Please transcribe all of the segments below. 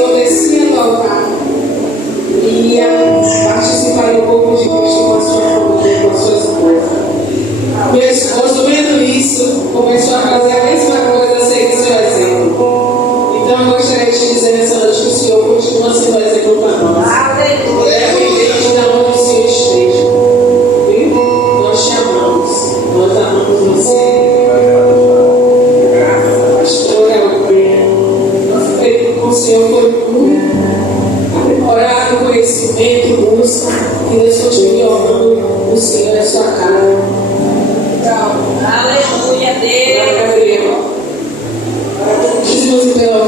Senhor descia do altar e ia participar do corpo de Cristo com a sua família, com as suas esposas. Meu esposo, vendo isso, começou a fazer a mesma coisa, a seguir seu exemplo. Então eu gostaria de te dizer nessa noite que o Senhor continua sendo exemplo para nós. Independente de onde o Senhor esteja. Viu? Nós te amamos. Nós amamos você. O Senhor foi aprimorado, conhecimento, busca, que Deus continue honrando o Senhor na sua casa. Aleluia, Deus. Jesus, então,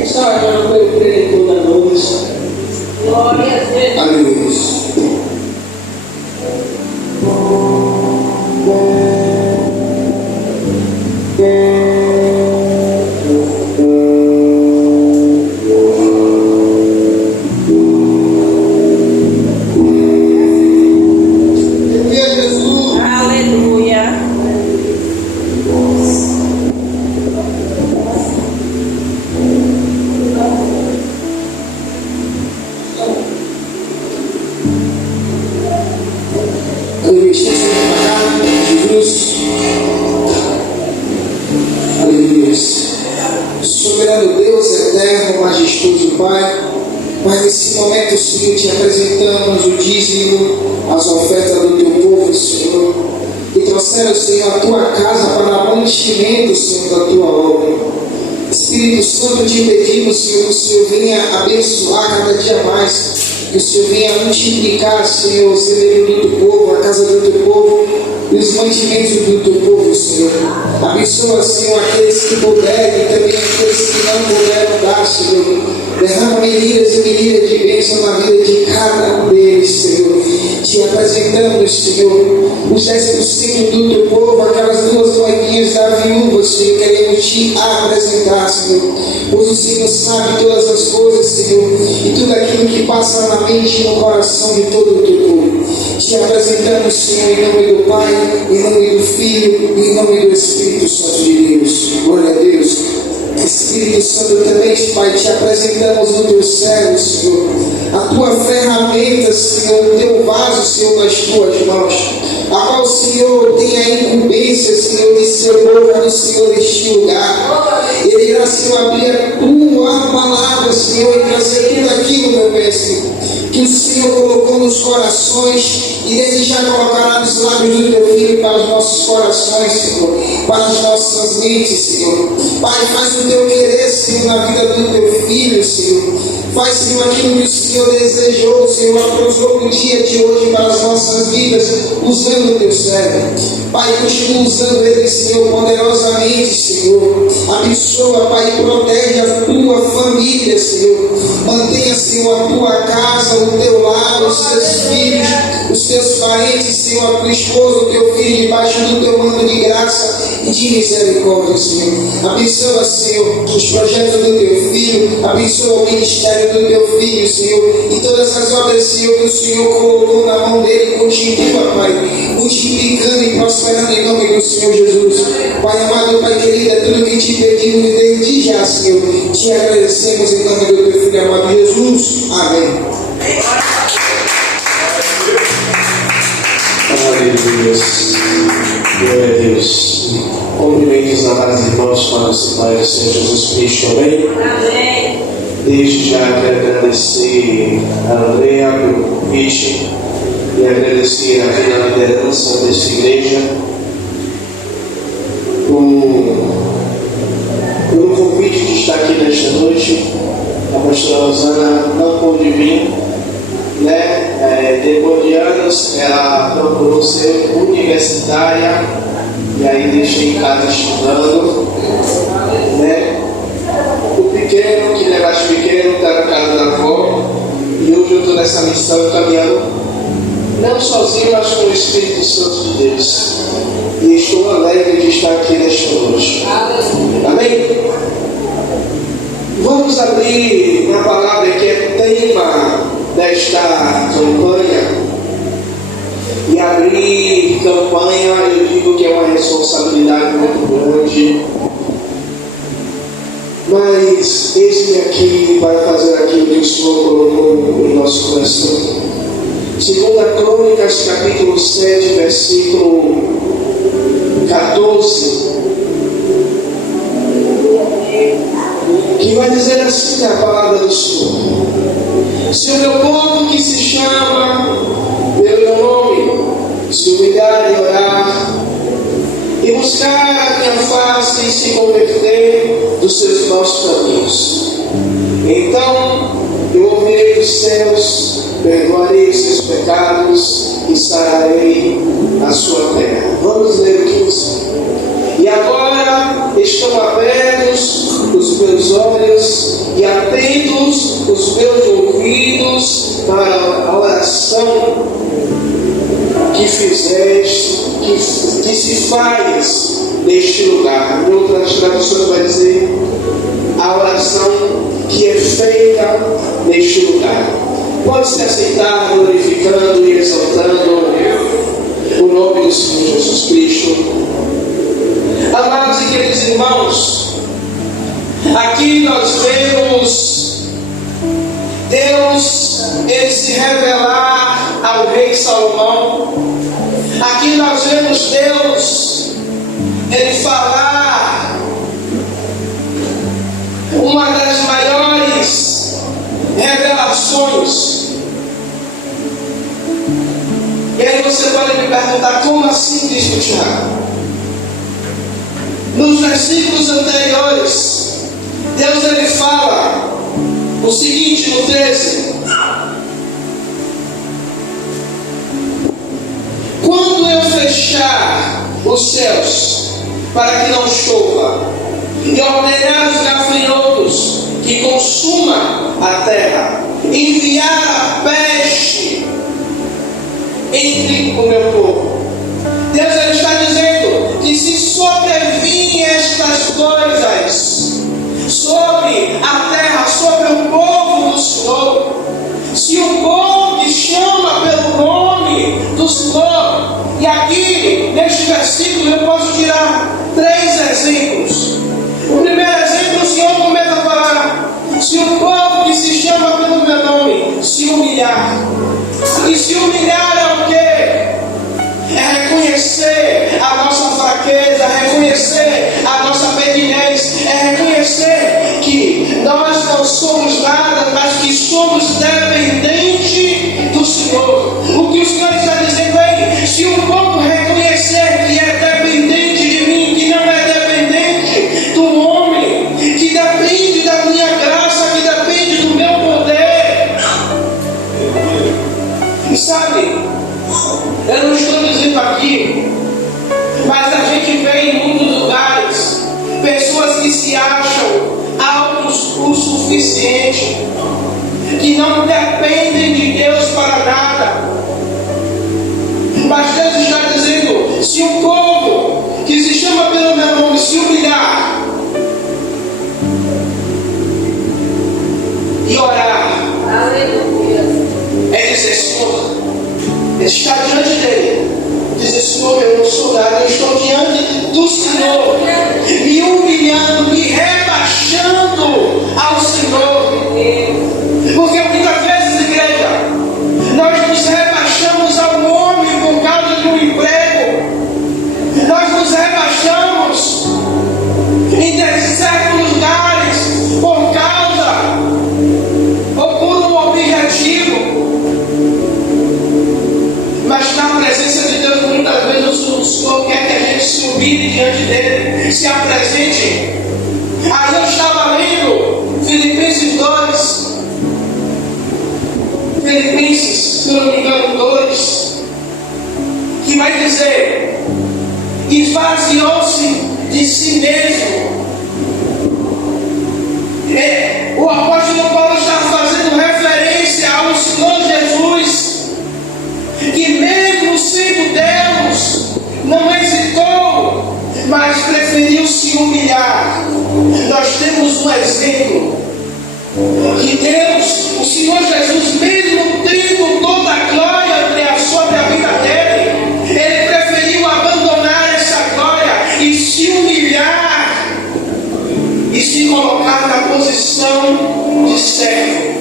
está orando pelo preditor da noite. Glória a Deus. Aleluia. Soberano Deus, eterno, majestoso Pai, mas nesse momento, Senhor, te apresentamos o dízimo, as ofertas do teu povo, Senhor, e trouxeram, Senhor, a tua casa para mantimento, Senhor, da tua obra. Espírito Santo, te pedimos, Senhor, que o Senhor venha abençoar cada dia mais, que o Senhor venha multiplicar, Senhor, o celeiro do teu povo, a casa do teu povo, e os mantimentos do teu povo, Senhor. Abençoa, Senhor, aqueles que puderem e também aqueles que não puderam dar, Senhor. Derrama milhares e milhares de bênçãos na vida de cada um deles, Senhor. Te apresentamos, Senhor, os 10% do teu povo, aquelas 2 moedinhas da viúva, Senhor. Queremos te apresentar, Senhor. Pois o Senhor sabe todas as coisas, Senhor, e tudo aquilo que passa na mente e no coração de todo o teu povo. Te apresentamos, Senhor, em nome do Pai, em nome do Filho e em nome do Espírito Santo de Deus. Glória a Deus. Espírito Santo, também, Pai, te apresentamos no teu servo, Senhor, a tua ferramenta, Senhor, o teu vaso, Senhor, nas tuas mãos, a qual, Senhor, tem a incumbência, Senhor, de ser boca do Senhor neste lugar. Ele irá, Senhor, abrir a tua palavra, Senhor, e trazer tudo aquilo, meu mestre, que o Senhor colocou nos corações e desde já colocará nos lábios do teu Filho para os nossos corações, Senhor, para as nossas mentes, Senhor. Pai, faz o teu querer, Senhor, na vida do teu Filho, Senhor. Faz, Senhor, aquilo que o Senhor desejou, Senhor, aprozou no dia de hoje para as nossas vidas, usando o teu servo. Pai, continua usando ele, Senhor, poderosamente, Senhor. Abençoa, Pai, e protege a tua família, Senhor. Mantenha, Senhor, a tua casa, o teu lar, os teus filhos, os teus parentes, Senhor, a tua esposa, o teu filho, debaixo do teu manto de graça e de misericórdia, Senhor. Abençoa, Senhor, os projetos do teu filho. Abençoa o ministério do teu filho, Senhor. E todas as obras, Senhor, que o Senhor colocou na mão dele, continua, Pai, multiplicando e prosperando em nome do Senhor Jesus. Pai amado, Pai querido, é tudo que te pedimos desde já, Senhor. Te agradecemos em nome do teu filho amado Jesus. Amém. Aleluia. Glória a Deus. Cumprimentos na paz, irmãos, para o Pai do Senhor Jesus Cristo. Amém? Amém. Desde já quero agradecer a Andrea pelo convite e agradecer a toda a liderança dessa igreja pelo convite de estar aqui nesta noite. A pastora Rosana não pôde vir, né? Depois de anos ela procurou ser universitária e aí deixei em casa estudando, né? O pequeno, que levaste pequeno, está na casa da avó, e hoje eu estou nessa missão caminhando, não sozinho, mas com o Espírito Santo de Deus. E estou alegre de estar aqui nesta noite. Amém? Vamos abrir na palavra que é tema desta campanha. E abrir campanha, eu digo que é uma responsabilidade muito grande. Mas diz: eis-me aqui para fazer aquilo que o Senhor colocou em nosso coração. 2 Crônicas, capítulo 7, versículo 14, que vai dizer assim a palavra do Senhor: se o meu povo que se chama pelo meu nome se humilhar e orar, e buscar a minha face e se converter dos seus maus caminhos, então eu ouvirei dos céus, perdoarei os seus pecados e sararei a sua terra. Vamos ler o 15. E agora estão abertos os meus olhos e atentos os meus ouvidos para a oração que fizeste, que se faz neste lugar. Em outras traduções vai dizer: a oração que é feita neste lugar. Pode se aceitar glorificando e exaltando o nome do Senhor Jesus Cristo. Amados e queridos irmãos, aqui nós vemos Deus ele se revelar ao rei Salomão. Aqui nós vemos Deus ele falar uma das maiores revelações. E aí você pode me perguntar: como assim, Bispo Tiago? Nos versículos anteriores, Deus ele fala o seguinte no 13: quando eu fechar os céus para que não chova, e ordenar os gafanhotos que consuma a terra, enviar a peste entre o meu povo. Deus ele está dizendo que se sobrevirem estas coisas sobre a terra, sobre o povo do Senhor, se o povo que chama pelo nome do Senhor, e aqui neste versículo eu posso tirar 3 exemplos. O primeiro exemplo, o Senhor começa a falar: se o povo que se chama pelo meu nome se humilhar. E se humilhar é o quê? É reconhecer a nossa fraqueza, reconhecer a nossa pequenez, é reconhecer que nós não somos nada, mas que somos dependentes do Senhor. O que o Senhor está dizendo aí: se o povo reconhecer que é dependente de mim, que não é dependente do homem, que depende da minha graça, que depende do meu poder. E sabe, eu não estou dizendo aqui, mas a gente vê em muitos lugares pessoas que se acham altos o suficiente, que não dependem de Deus para nada. Mas Deus está dizendo: se o povo que se chama pelo meu nome se humilhar e orar, é dizer: Senhor, está diante dele, dizer: Senhor, eu não sou nada, eu estou diante do Senhor, me humilhando, me rebaixando ao Senhor. Porque muitas vezes, igreja, nós nos rebaixamos ao homem por causa de um emprego, nós nos rebaixamos em certos lugares por causa ou por um objetivo. Mas na presença de Deus, muitas vezes o Senhor quer que a gente se humilhe diante dele, se apresente. Aí eu estava lendo Filipenses 2, se não me engano 2, que vai dizer: esvaziou-se de si mesmo. O apóstolo Paulo está fazendo referência ao Senhor Jesus, que mesmo sendo Deus, não hesitou, mas preferiu se humilhar. Nós temos um exemplo que Deus, o Senhor Jesus, mesmo tendo toda a glória sobre a vida dele, ele preferiu abandonar essa glória e se humilhar e se colocar na posição de servo.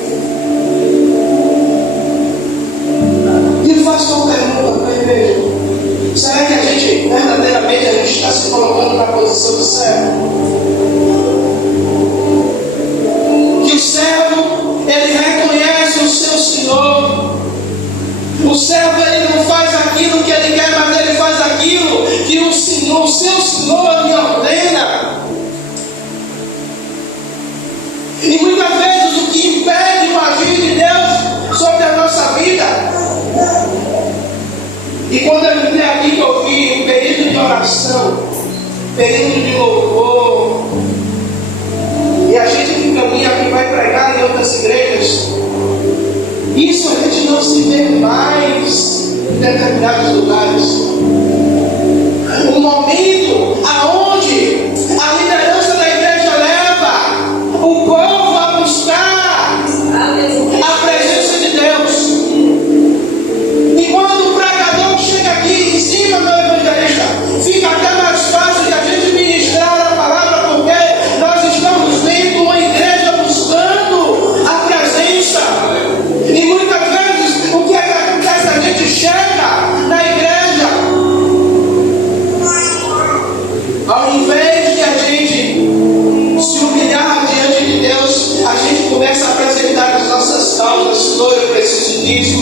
E eu faço uma pergunta para a igreja: será que a gente verdadeiramente está se colocando na posição de servo? Que o servo, ele reconhece o seu Senhor. O servo, ele não faz aquilo que ele quer, mas ele faz aquilo que o Senhor, o seu Senhor lhe ordena. E muitas vezes o que impede o agir de Deus sobre a nossa vida. E quando eu entrei aqui, que eu vi um período de oração, período de louvor, e a gente que caminha, que vai pregar em outras igrejas, isso a gente não se vê mais em determinados lugares. Um momento aonde a liderança da igreja leva o povo a buscar a presença de Deus. E quando o pregador chega aqui em cima do evangelista, fica até mais fácil de a gente ministrar a palavra, porque nós estamos vendo uma igreja buscando a presença. E muitas vezes o que é que acontece? A gente chega na igreja, ao invés de a gente se humilhar diante de Deus, a gente começa a apresentar as nossas causas. Senhor, eu preciso disso.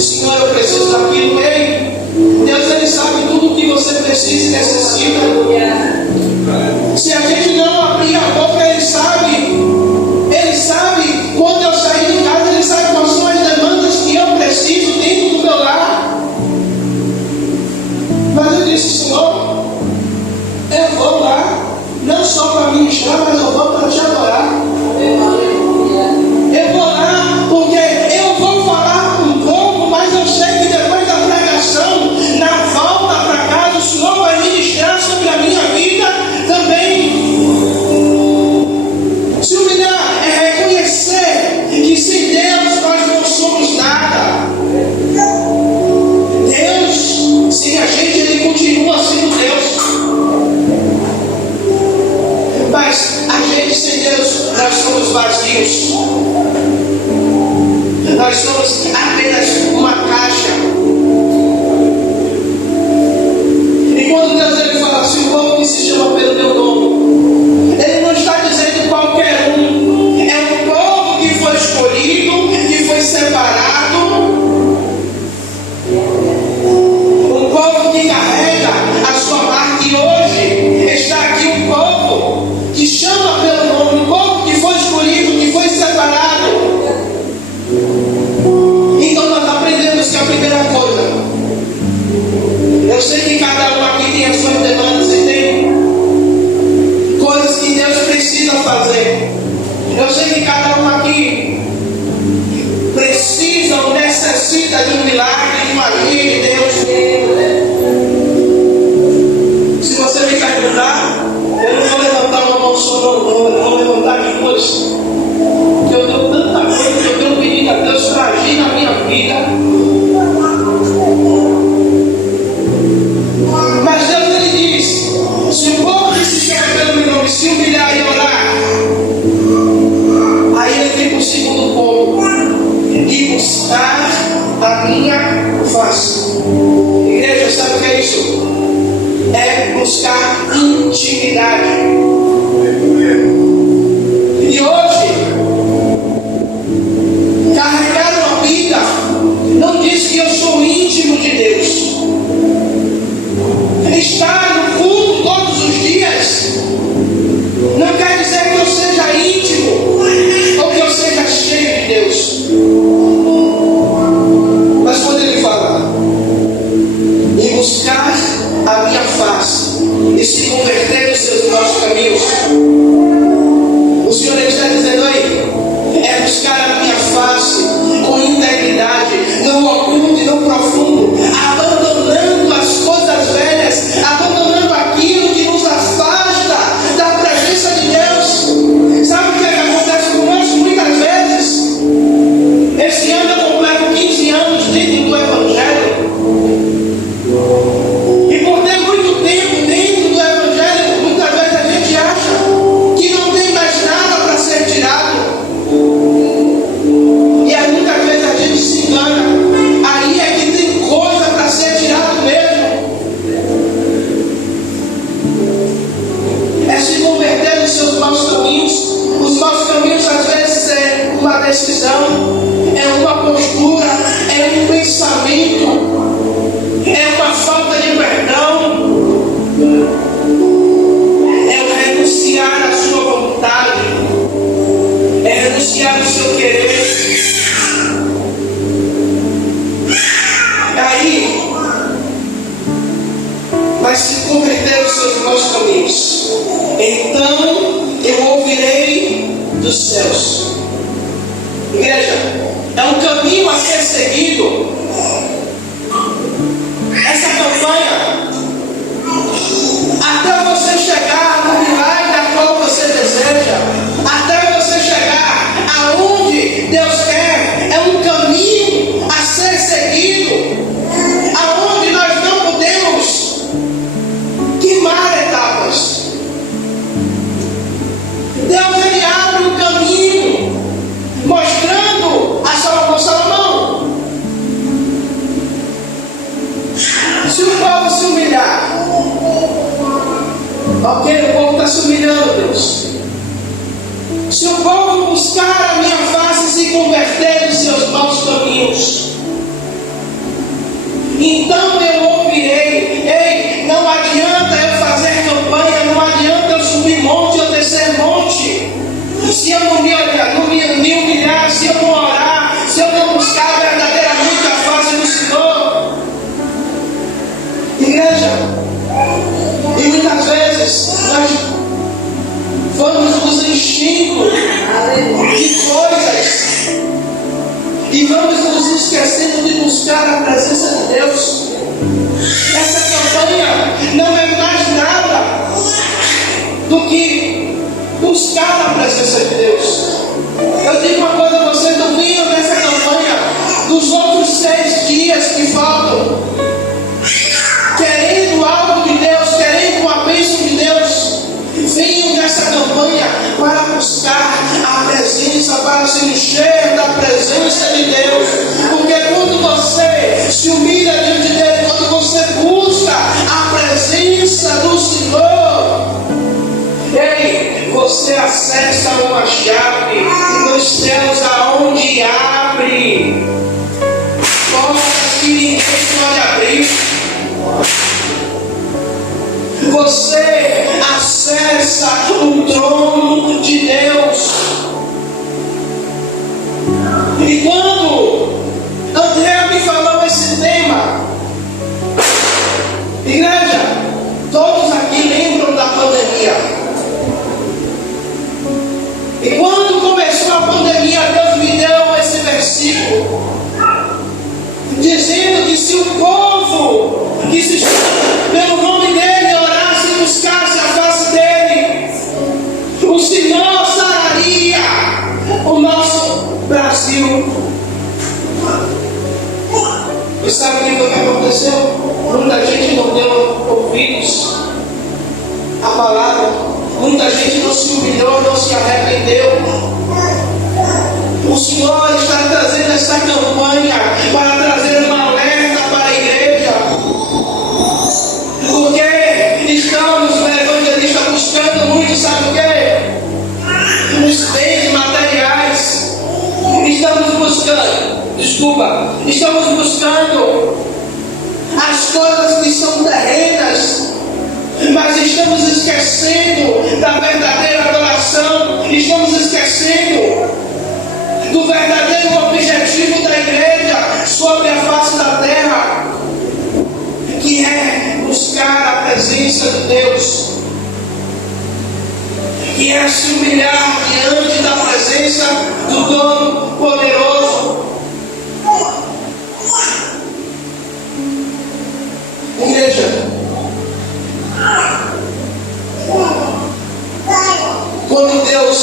Senhor, eu preciso daquilo. Ei, Deus, ele sabe tudo o que você precisa e necessita. Se a gente não abrir a boca, ele sabe. Ele sabe quando eu sair de casa, ele sabe quais são as demandas que eu preciso dentro do meu lar. Mas eu disse: Senhor, eu vou lá, não só para ministrar, mas eu vou para te adorar. Eu vou lá porque eu vou falar com o povo, mas eu sei que depois da pregação, na volta para casa, o Senhor vai ministrar sobre a minha vida também. Se humilhar é reconhecer que sem Deus nós não somos nada. Deus, sem a gente, ele continua sendo Deus. Mas a gente sem Deus, nós somos vazios. Nós somos apenas uma caixa. E quando Deus ele fala assim, o povo que se chama pelo meu nome, ele não está dizendo qualquer um. É um povo que foi escolhido, que foi separado. Um povo que carrega a sua marca. E hoje está aqui um povo que chama pelo nome, um povo que foi escolhido, que foi separado. Então nós aprendemos que a primeira coisa, eu sei que cada um aqui tem as suas demandas e tem coisas que Deus precisa fazer. Eu sei que cada um aqui precisa ou necessita de um milagre, de uma agir de Deus. Se você me perguntar, eu não vou levantar uma mão só, não, eu vou levantar de duas. Porque eu tenho tanta coisa que eu tenho pedido a Deus para agir na minha vida. Mas Deus ele diz: se o povo que se chama pelo meu nome se humilhar e orar, aí ele vem para o segundo ponto: e buscar a minha face. Igreja, sabe o que é isso? É buscar intimidade. E hoje, carregar uma vida não diz que eu sou íntimo de Deus. Estar no culto todos os dias não quer dizer que eu seja íntimo ou que eu seja cheio de Deus. Mas quando ele fala em buscar a minha face e se converter nos seus maus caminhos, o Senhor está dizendo aí, é buscar a minha face com integridade, não oculto e não profundo, abandonando as coisas velhas, abandonando aquilo que nos afasta da presença de Deus. Sabe o que acontece conosco muitas vezes? Esse ano eu completo 15 anos dentro do Evangelho. E por ter muito tempo dentro do Evangelho, muitas vezes a gente acha que decisão, é uma postura, é um pensamento, é uma falta de perdão, é o renunciar à sua vontade, é renunciar ao seu querer. Aí vai se converter os seus maus caminhos. Então eu ouvirei dos céus. Igreja, é um caminho a ser seguido. Essa campanha, até você chegar no milagre a qual você deseja, até você chegar aonde Deus quer, é um caminho a ser seguido, aonde nós não podemos queimar etapas. Deus, ele abre um caminho, mostrando a Salomão. Se o povo se humilhar, ok, o povo está se humilhando, Deus. Se o povo buscar a minha face e se converter dos seus maus caminhos, então eu ouvirei. Ei, não adianta eu fazer campanha, não adianta eu subir monte ou descer monte, se eu não me humilhar, se eu não orar, se eu não buscar verdadeiramente a face do Senhor. Igreja, e muitas vezes nós vamos nos enchendo de coisas e vamos nos esquecendo de buscar a presença de Deus. Essa campanha não é mais nada do que buscar a presença de Deus. Eu digo uma coisa a você, domingo nessa campanha, dos outros 6 dias que faltam, querendo algo de Deus, querendo uma bênção de Deus, venham nessa campanha para buscar a presença, para se encher da presença de Deus. Porque quando você se humilha diante dele, quando você busca a presença do Senhor, ei, você acessa uma chave nos céus aonde abre portas que ninguém pode abrir. Você acessa o trono de Deus. E quando André me falou esse tema, igreja, todos aqui lembram da pandemia. E quando começou a pandemia, Deus me deu esse versículo, dizendo que se o povo que se pelo nome dele orasse e buscasse a face dele, o Senhor sararia o nosso Brasil. E sabe o que aconteceu? Muita gente não deu ouvidos à palavra, muita gente não se humilhou, não se arrependeu. O Senhor está trazendo essa campanha para trazer uma alerta para a igreja, porque estamos, evangelistas, buscando muito, sabe o quê? Os bens materiais. Estamos buscando as coisas que são terrenas, mas estamos esquecendo da verdadeira adoração, estamos esquecendo do verdadeiro objetivo da igreja sobre a face da terra, que é buscar a presença de Deus, que é se humilhar diante da presença do Todo-Poderoso. Igreja, quando Deus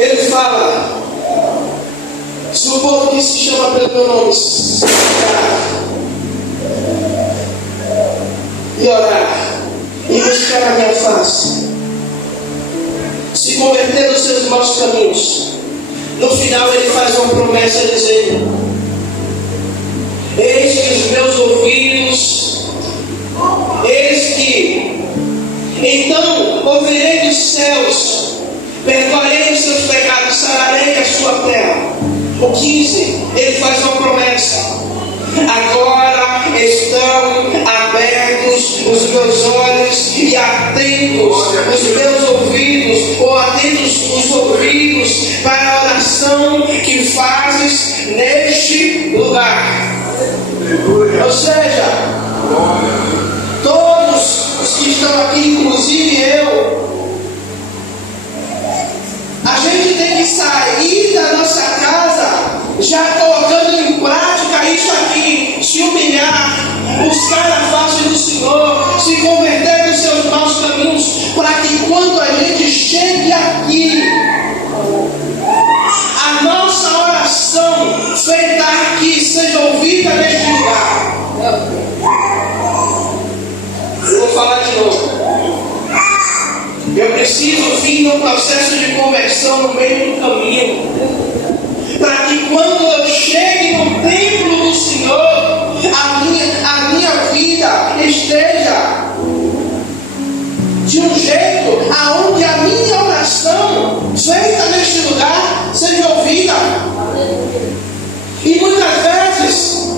Ele fala, se o povo que se chama pelo meu nome se e orar e buscar a minha face, se converter dos seus maus caminhos, no final ele faz uma promessa dizendo: eis que os meus ouvidos, eis que então ouvirei dos céus Perdoarei os seus pecados, sararei a sua terra. O 15, ele faz uma promessa. Agora estão abertos os meus olhos e atentos os meus ouvidos, ou atentos os ouvidos para a oração que fazes neste lugar. Ou seja, todos os que estão aqui, inclusive eu, a gente tem que sair da nossa casa já colocando em prática isso aqui: se humilhar, buscar a face do Senhor, se converter dos seus maus caminhos, para que quando a gente chegue aqui, a nossa oração feita aqui seja ouvida neste lugar. Eu vou falar de novo. Eu preciso vir num processo de conversão no meio do caminho, para que quando eu chegue no templo do Senhor, a minha vida esteja de um jeito aonde a minha oração feita neste lugar seja ouvida. E muitas vezes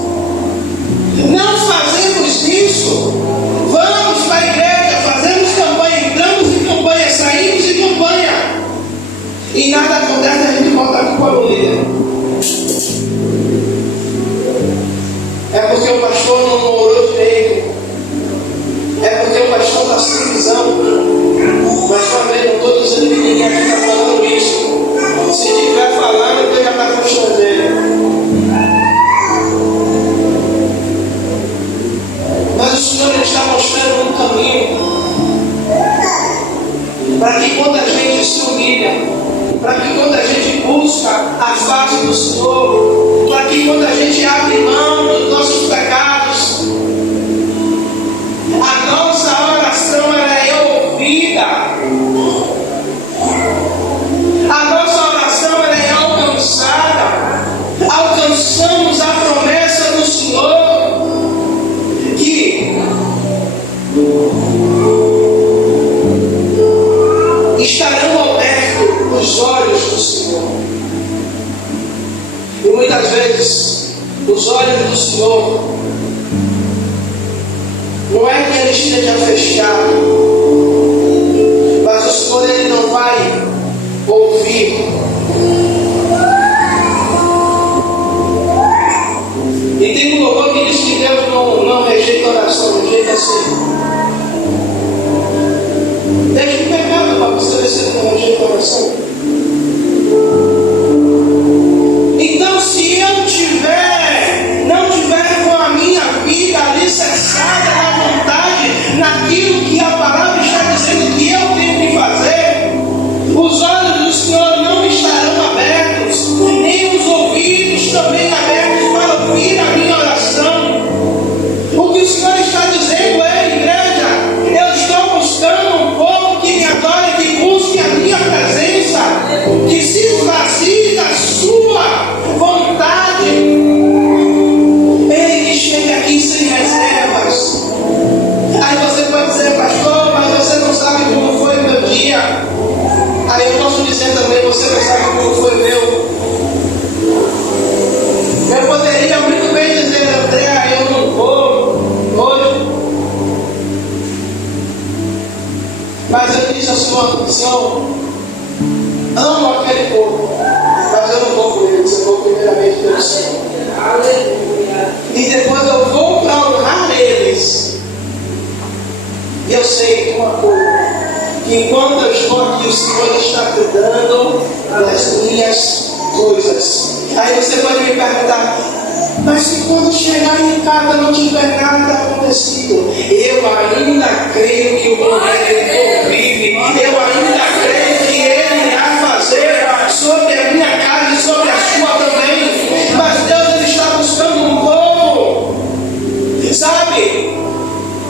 não fazemos isso. Vamos para a igreja, fazemos campanha, entramos em campanha, saímos em campanha, e nada acontece, a gente volta aqui com a mulher. É porque o pastor não orou direito. É porque o pastor está sem visão. Mas também não estou dizendo que ninguém aqui está falando isso. Se estiver falando, então já está constrangendo. Mas o Senhor está mostrando um caminho para que quando a gente se humilha, para que quando a gente busca a face do Senhor, para que quando a gente abre mão dos nossos pecados, a nossa oração ela é ouvida, a nossa oração ela é alcançada. Alcançamos a promessa do Senhor que estarão abertos os olhos do Senhor. E muitas vezes os olhos do Senhor não é que ele esteja fechado, mas o Senhor ele não vai ouvir. E tem um louvor que diz que Deus não rejeita oração, rejeita assim. Deixa o pecado para você ver se ele não rejeita oração. Então, se eu não tiver com a minha vida alicerçada na vontade, naquilo que a palavra está dizendo que eu tenho que fazer, os olhos do Senhor não estarão abertos, nem os ouvidos também abertos para ouvir a minha oração. O que o Senhor está dizendo é, igreja, eu estou buscando um povo que me adore, que busque a minha presença, que se esvazie da sua vontade. Ele que chega aqui sem reservas. Aí você pode dizer, pastor, mas você não sabe como foi o meu dia. Aí eu posso dizer também, você não sabe como foi o meu. Eu poderia muito bem dizer, André, eu não vou hoje. Mas eu disse ao Senhor, amo aquele povo, mas eu não vou com eles, eu vou primeiramente pelo Senhor. Aleluia. E depois eu vou para honrar eles. E eu sei de uma coisa, que enquanto eu estou aqui, o Senhor está cuidando das minhas coisas. Aí você pode me perguntar, mas se quando chegar em casa não tiver nada acontecido, eu ainda creio que o meu Redentor vive, eu ainda creio que Ele irá fazer sobre a minha casa e sobre a sua também. Mas Deus ele está buscando um povo, sabe,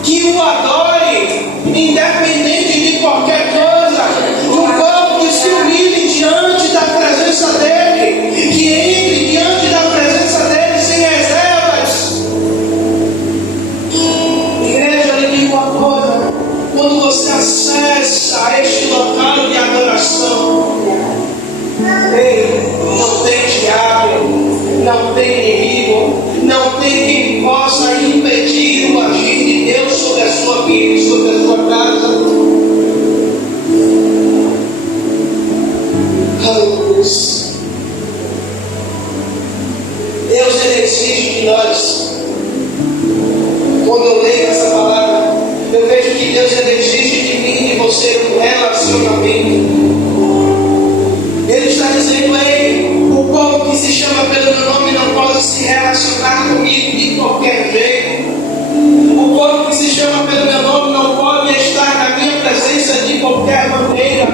que o adore, independente de qualquer coisa, um povo que se humilhe diante da presença dEle, que entre diante da presença dEle sem reservas. Igreja, eu lhe digo uma coisa, não tem inimigo, não tem quem possa impedir o agir de Deus sobre a sua vida, sobre a sua casa. Aleluia. Deus, Ele exige de nós. Quando eu leio essa palavra, eu vejo que Deus, Ele exige de mim e de você um relacionamento. Ele está dizendo: ei, o povo que se chama pelo meu nome não pode se relacionar comigo de qualquer jeito. O povo que se chama pelo meu nome não pode estar na minha presença de qualquer maneira.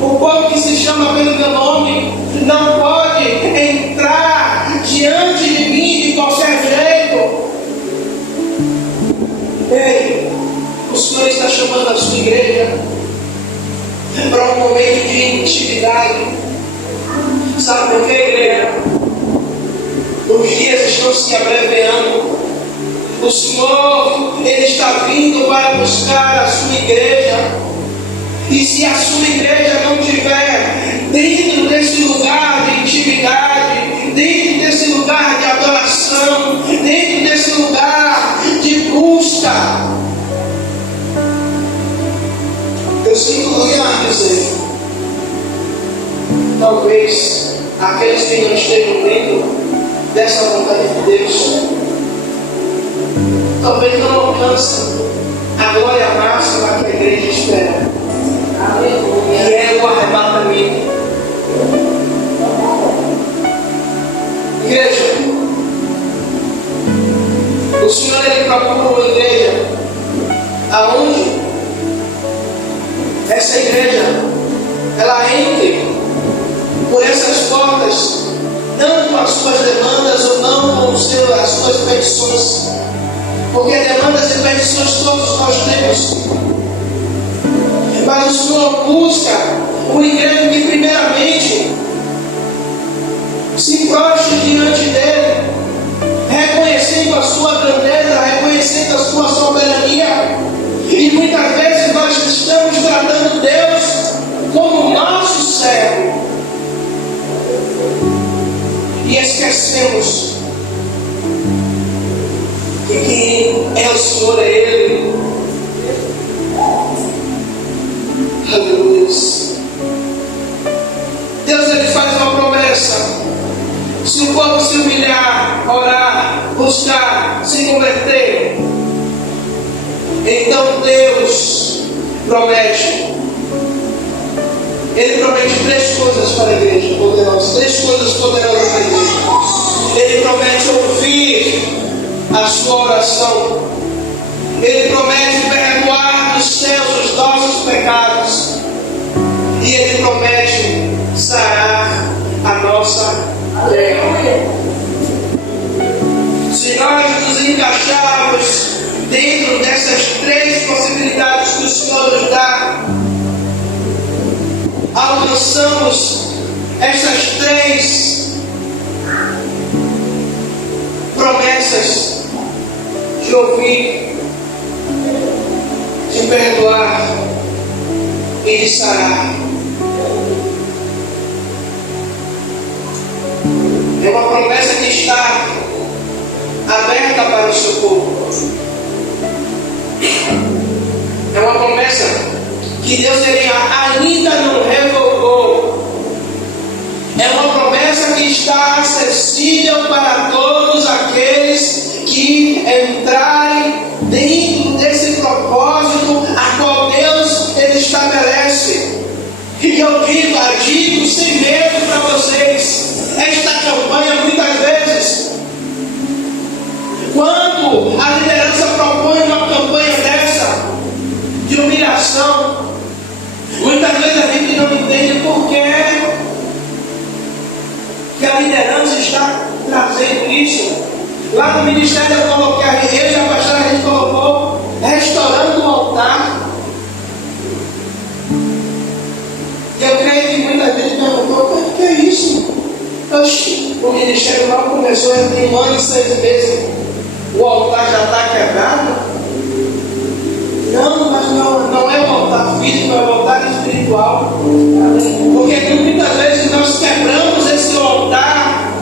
O povo que se chama pelo meu nome não pode entrar diante de mim de qualquer jeito. Ei, o Senhor está chamando a sua igreja para um momento de intimidade. Sabe por quê, igreja? Os dias estão se abreviando. O Senhor, Ele está vindo para buscar a sua igreja. E se a sua igreja não estiver dentro desse lugar de intimidade, dentro desse lugar de adoração, dentro desse lugar de busca, eu sinto muito dizer, talvez aqueles que não estejam dentro dessa vontade de Deus, talvez não alcancem a glória máxima que a igreja espera, que é o arrebatamento. Igreja, o Senhor, Ele procura uma igreja aonde essa igreja ela entre por essas portas, não com as suas demandas ou não com as suas petições, porque demandas e petições todos nós temos. Mas o Senhor busca uma igreja que primeiramente se prostre diante dEle, reconhecendo a sua grandeza, reconhecendo a sua soberania. E muitas vezes nós estamos tratando Deus como nosso servo e esquecemos que quem é o Senhor é Ele. Aleluia. Deus, Ele faz uma promessa: se o povo se humilhar, orar, buscar, se converter, então Deus promete. Ele promete 3 coisas para a igreja poderosa, 3 coisas poderosas para a igreja. Ele promete ouvir a sua oração. Ele promete perdoar dos céus os nossos pecados. E Ele promete sarar a nossa terra. Se nós nos encaixarmos dentro dessas 3 possibilidades que o Senhor nos dá, alcançamos essas 3 promessas de ouvir, de perdoar e de sarar. É uma promessa que está aberta para o seu povo. É uma promessa que Deus ainda não revogou. É uma promessa que está acessível para todos aqueles que entrarem dentro desse propósito a qual Deus Ele estabelece. E eu digo sem medo para vocês, esta campanha muitas vezes, quando a liderança propõe uma campanha dessa, de humilhação, muitas vezes a gente não entende por que a liderança está trazendo isso. Lá no ministério eu coloquei, eu e a pastora, a gente colocou restaurando o altar. Eu creio que muita gente perguntou: o que é isso? Oxi, o ministério mal começou, tem 1 ano e 6 meses, o altar já está quebrado? Não, mas não é o altar físico, é o altar espiritual. Porque muitas vezes nós quebramos esse altar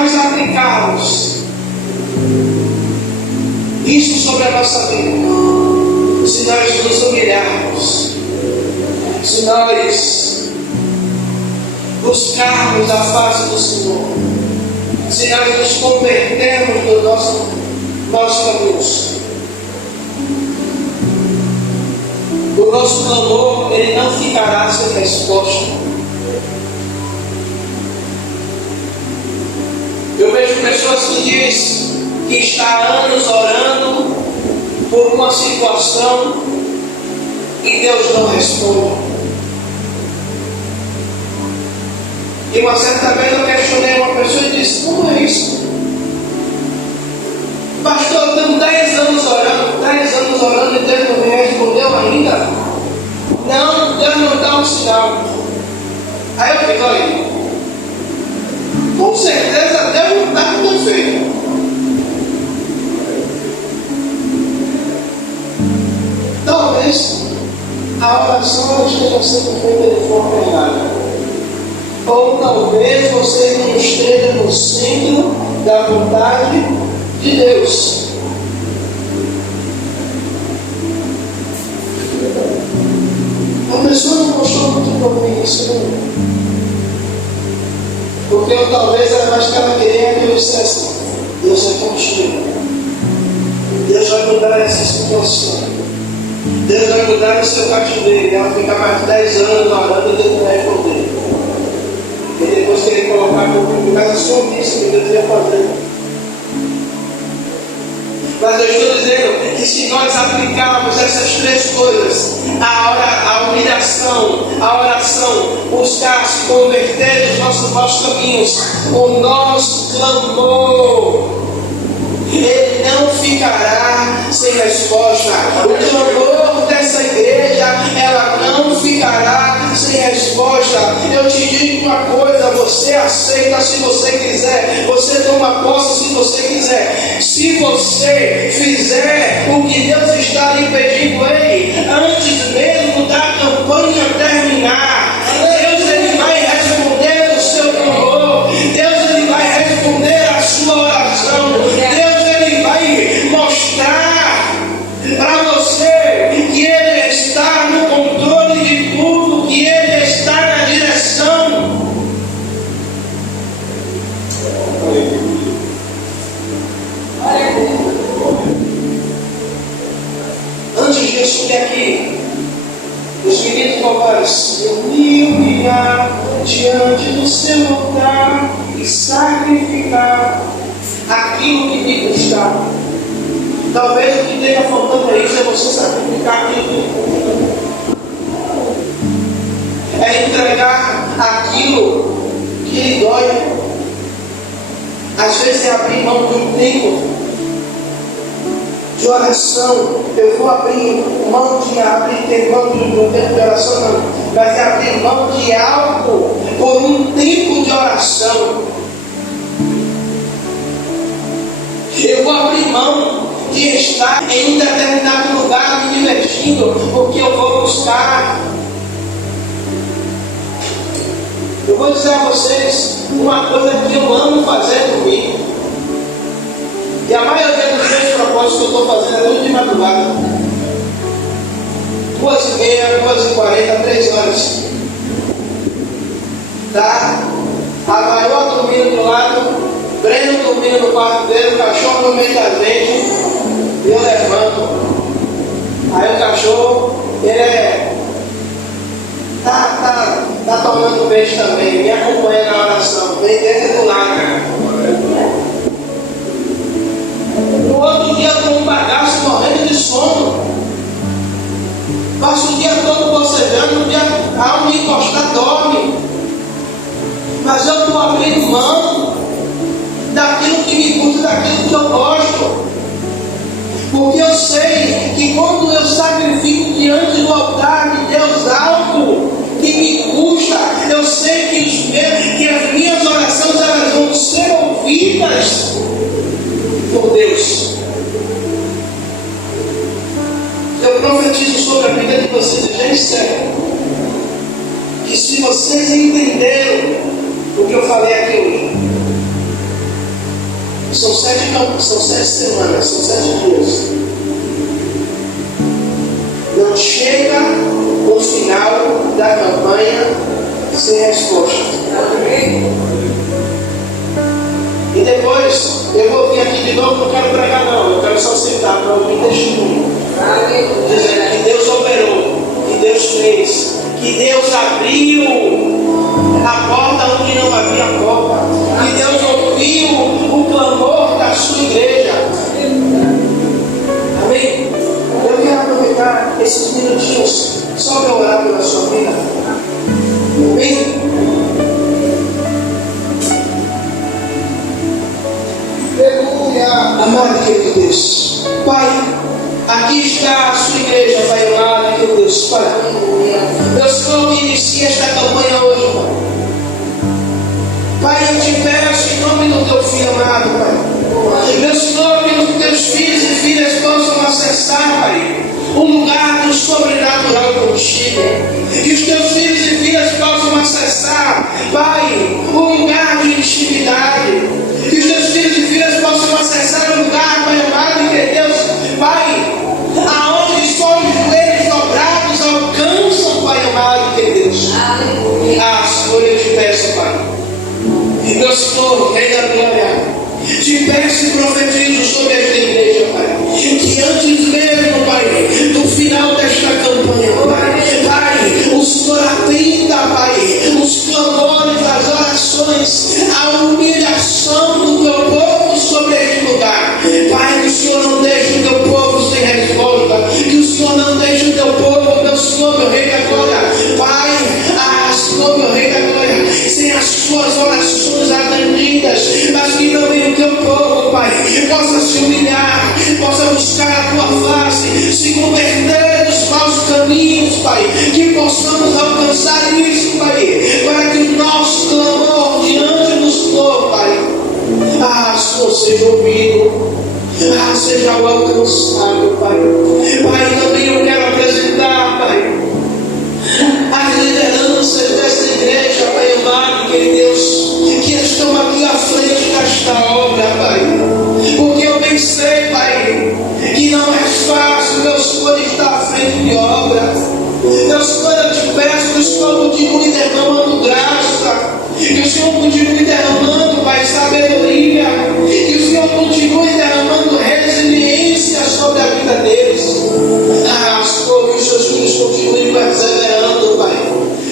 nós aplicarmos isso sobre a nossa vida, se nós nos humilharmos, se nós buscarmos a face do Senhor, se nós nos convertermos do nossos caminhos, o nosso clamor, ele não ficará sem resposta. Eu vejo pessoas que dizem que está há anos orando por uma situação e Deus não responde. E uma certa vez eu questionei uma pessoa e disse: como é isso? Pastor, estamos 10 anos orando e Deus não me respondeu ainda? Não, Deus não dá um sinal. Aí eu fico aí, com certeza Deus não está com defeito. Talvez a oração esteja sendo feita de forma errada. Ou talvez você não esteja no centro da vontade de Deus. A pessoa não gostou muito de ouvir isso, não. Porque talvez ela mais que ela queria que eu dissesse: Deus é contigo. Deus vai mudar essa situação. Deus vai mudar o seu cativeiro. E ela fica mais de 10 anos orando e Deus não vai responder. E depois que ele colocar a culpa em casa, só isso que Deus ia fazer. Mas eu estou dizendo que se nós aplicarmos essas três coisas, a humilhação, a oração, buscar se converter nos nossos maus caminhos, o nosso clamor, ele não ficará sem resposta. O clamor dessa igreja, ela não ficará sem resposta. Eu te digo uma coisa: você aceita se você quiser, você toma posse se você quiser. Se você fizer o que Deus está lhe pedindo, antes mesmo da campanha terminar, Deus ele vai responder o seu clamor, Deus ele vai responder a sua oração, Deus ele vai mostrar para você que ele está no controle de tudo, que ele está na direção. Antes de eu subir aqui, os meninos louvores, eu me humilhar diante do seu altar e sacrificar aquilo que me custar. Talvez o que esteja faltando é isso, é você sacrificar aquilo que lhe custa. É entregar aquilo que lhe dói. Às vezes é abrir mão de um tempo de oração. Eu vou abrir mão de ter mão de um tempo de oração, não, mas é abrir mão de algo por um tempo de oração. Eu vou abrir mão de estar em um determinado lugar me divertindo, porque eu vou buscar. Eu vou dizer a vocês uma coisa que eu amo fazer comigo. E a maioria dos meus propósitos que eu estou fazendo é tudo de madrugada. 2h30, 2h40, 3 horas. Tá? A maior dormindo do lado, Breno dormindo no quarto dele, o cachorro no meio da gente, e eu levanto. Aí o cachorro, ele tá tomando peixe também, me acompanha na oração, vem dentro do lado. No outro dia eu estou um bagaço morrendo de sono. Passo o dia todo bocejando, um dia ao me encostar dorme. Mas eu estou abrindo mão daquilo que me custa, daquilo que eu gosto. Porque eu sei que quando eu sacrifico diante do altar de Deus algo que me custa, eu sei que as minhas orações elas vão ser ouvidas por Deus. Eu profetizo sobre a vida de vocês, gente, sério, que se vocês entenderam o que eu falei aqui hoje, sete semanas, são 7 dias. Não chega o final da campanha sem resposta. E depois, eu vou vir aqui de novo, não quero pregar não, eu quero só sentar para ouvir testemunho. Dizendo que Deus operou, que Deus fez, que Deus abriu a porta onde não havia porta, que Deus ouviu o clamor da sua igreja. Amém? Eu quero aproveitar esses minutinhos só para orar pela sua vida. Amém? Aleluia. Amado querido Deus, Pai, aqui está a sua igreja, Pai amado querido Deus, Pai. Meu Senhor, que inicia esta campanha hoje, Pai. Pai, eu te peço em nome do teu filho amado, Pai. Meu Senhor, que os teus filhos e filhas possam acessar, Pai, o lugar do sobrenatural contigo. Que os teus filhos e filhas possam acessar, Pai, o lugar de intimidade. Que os teus filhos e filhas possam acessar o lugar, Pai amado, que Deus, Pai, aonde só os joelhos dobrados alcançam, Pai amado, que Deus. Ah, Senhor, eu te peço, Pai. Meu Senhor, Rei da Glória, te peço e profetizo sobre esta igreja, Pai, que antes mesmo, Pai, do final desta campanha, Pai, o Senhor atenda, Pai, os clamores, as orações, a humilhação do teu povo sobre este lugar. Pai, que o Senhor não deixe o teu povo sem resposta, que o Senhor não deixe o teu povo, meu Senhor, meu Rei da Glória, Pai, Senhor, meu Rei da Glória, sem as suas orações atendidas, mas que não venha o teu povo, Pai, possa se humilhar, possa buscar a tua face, se converter dos maus caminhos, Pai, que possamos alcançar isso, Pai, para que o nosso clamor diante do Senhor, Pai, Senhor, seja ouvido, seja alcançado, Pai. Pai, também eu quero apresentar, Pai, as lideranças desta igreja, Pai amado, que Deus, que estão aqui à frente desta obra, Pai, porque eu bem sei, Pai, que não é fácil, meu Senhor, estar à frente de obra. Meu Senhor, eu te peço que o Senhor continue derramando graça, que o Senhor continue derramando, Pai, sabedoria, que o Senhor continue derramando resiliência sobre a vida deles. Senhor, que os seus filhos continuem perseverando, Pai,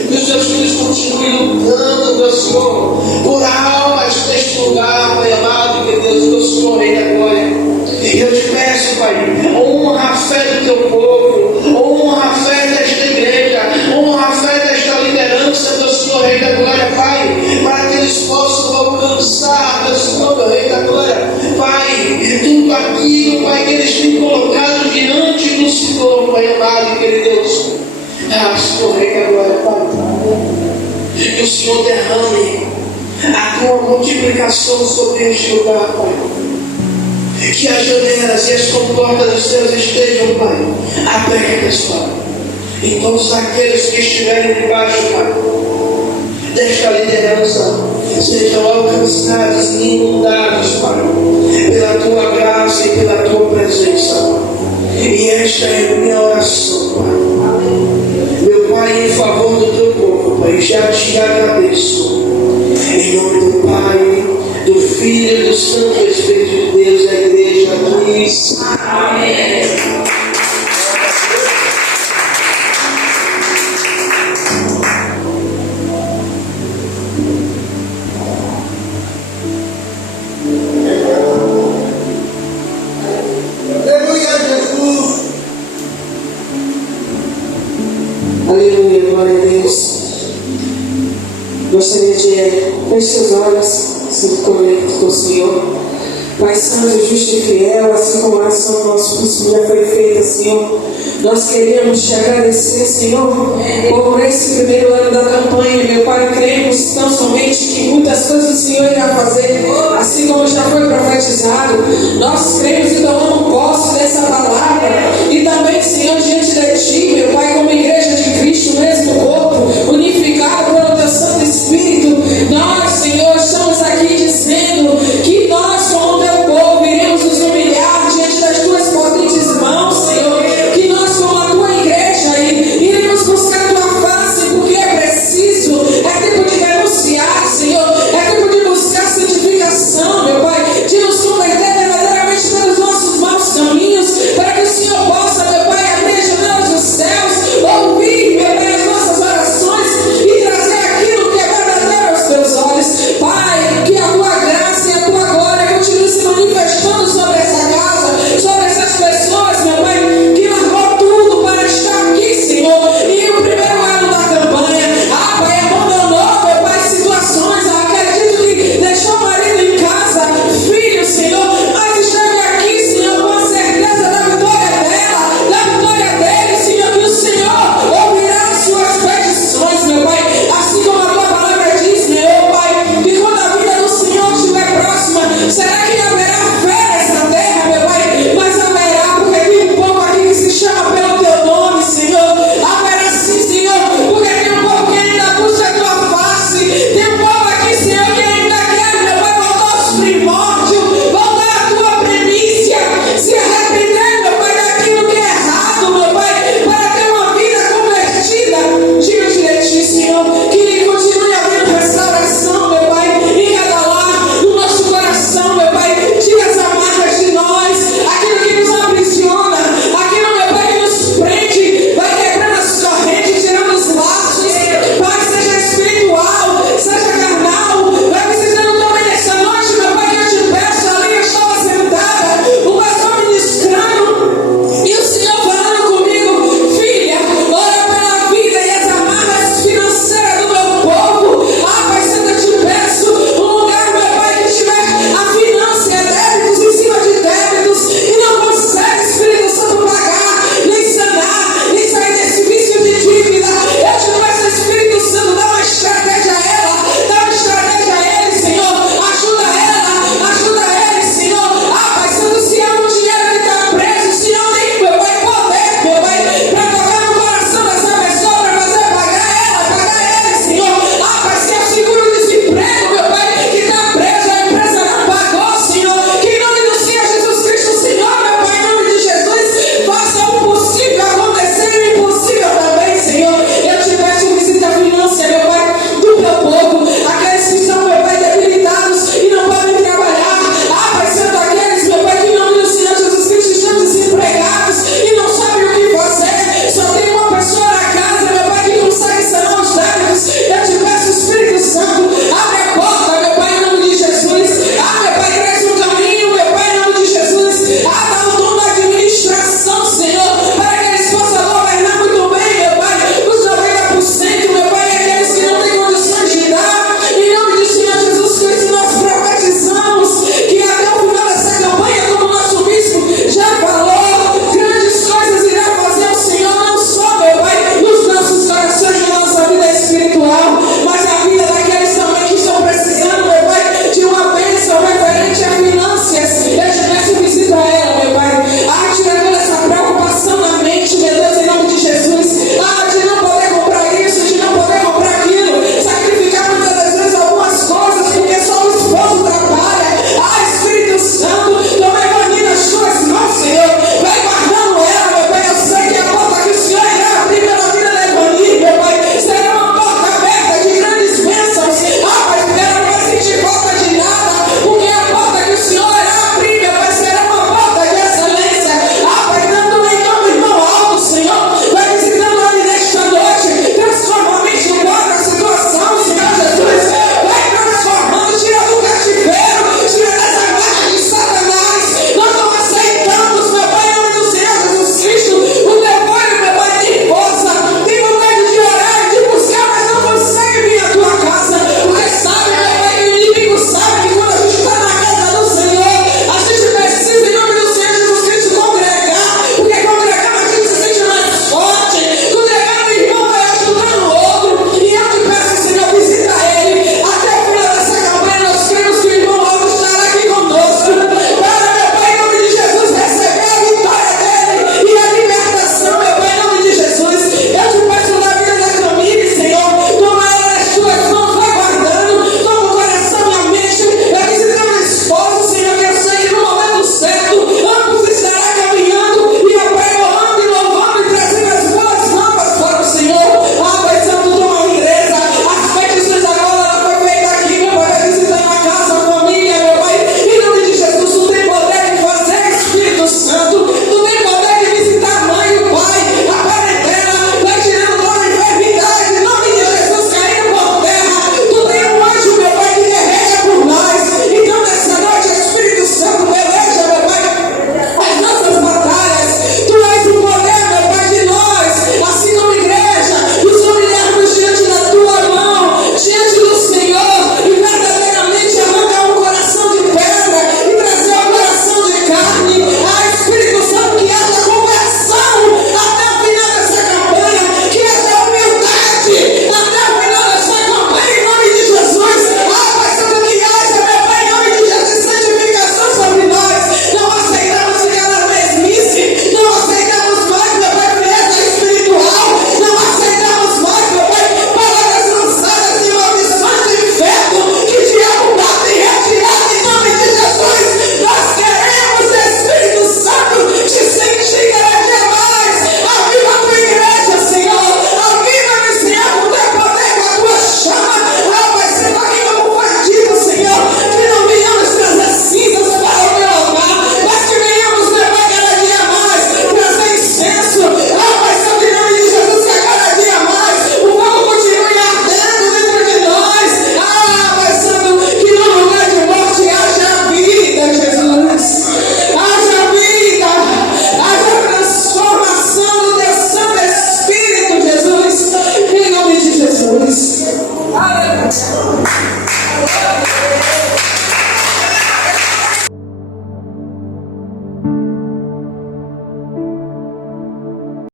que os seus filhos continuem lutando, meu Senhor, por almas deste lugar, Pai amado, que Deus, meu Senhor, Rei da Glória. Eu te peço, Pai, honra a fé do teu povo, honra a fé desta igreja, honra a fé desta liderança, meu Senhor, Rei da Glória, Pai, para que eles possam alcançar, meu Senhor, meu Rei da Glória, Pai, tudo aquilo, Pai, que eles têm colocado diante do Senhor, Pai amado, querido Deus. Senhor, Rei da Glória, Pai, que o Senhor derrame a tua multiplicação sobre este lugar, Pai. Que as janelas e as comportas dos céus estejam, Pai, abertas, Pai. E todos aqueles que estiverem debaixo, Pai, desta liderança, sejam alcançados e inundados, Pai, pela tua graça e pela tua presença. E esta é a minha oração, Pai. Meu Pai, em favor do teu povo, Pai, já te agradeço. Em nome do Pai, do Filho e do Santo Espírito de Deus, a igreja diz amém. Aleluia, Jesus. Aleluia, glória a Deus. Gostaria de fechar os olhos, se conecte com o Senhor. Pai Santo, justo e fiel, assim como a oração do nosso curso já foi feita, Senhor, nós queremos te agradecer, Senhor, por esse primeiro ano da campanha, meu Pai. Cremos tão somente que muitas coisas o Senhor irá fazer, assim como já foi profetizado. Nós cremos e tomamos